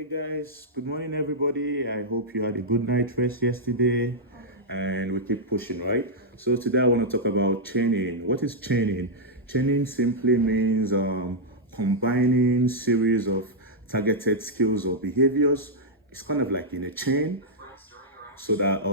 Okay guys, good morning everybody. I hope you had a good night rest yesterday and we keep pushing, right? So today I want to talk about chaining. What is chaining? Chaining simply means combining series of targeted skills or behaviors. It's kind of like in a chain so that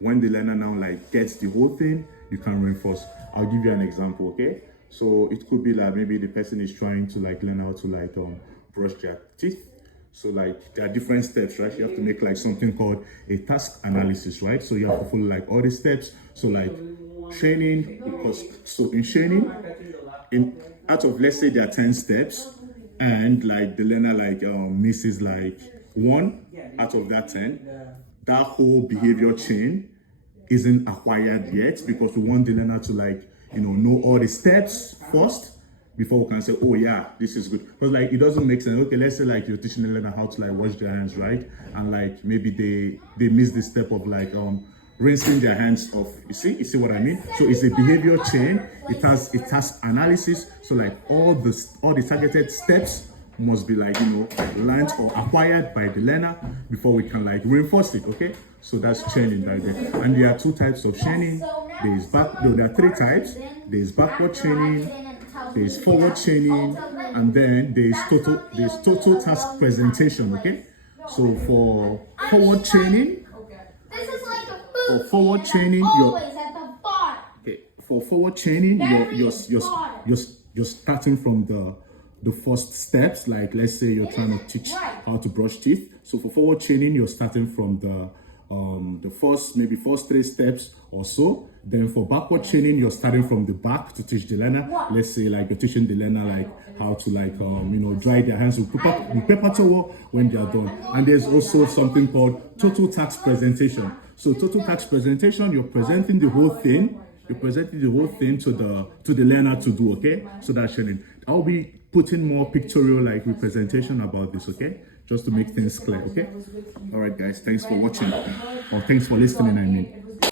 when the learner now like gets the whole thing, you can reinforce. I'll give you an example, okay? So it could be like maybe the person is trying to like learn how to brush their teeth. So like there are different steps, right? You have to make like something called a task analysis, right? So you have to follow like all the steps. So like training, because so in training, in out of let's say there are 10 steps, and like the learner misses like one out of that 10, that whole behavior chain isn't acquired yet, because we want the learner to know all the steps first before we can say, oh yeah, this is good. Because like it doesn't make sense. Okay, let's say like you're teaching the learner how to like wash their hands, right? And like maybe they miss the step of rinsing their hands off. You see what I mean? So it's a behavior chain. It has a task analysis. So like all the targeted steps must be learned or acquired by the learner before we can like reinforce it. Okay, so that's chaining right there. And there are two types of chaining. There are three types. There's backward chaining, there's forward chaining, and then there's total task presentation. Okay, so for forward chaining, you're starting from the first steps. Like let's say you're trying to teach how to brush teeth. So for forward chaining, you're starting from the first three steps or so. Then for backward chaining, you're starting from the back to teach the learner. Let's say like you're teaching the learner like how to dry their hands with paper towel when they are done. And there's also something called total task presentation. So total task presentation, you're presenting the whole thing. You're presenting the whole thing to the learner to do. Okay, so that's training. I'll be putting more pictorial representation about this. Okay, just to make things clear. Okay. All right, guys. Thanks for watching, or thanks for listening. I mean.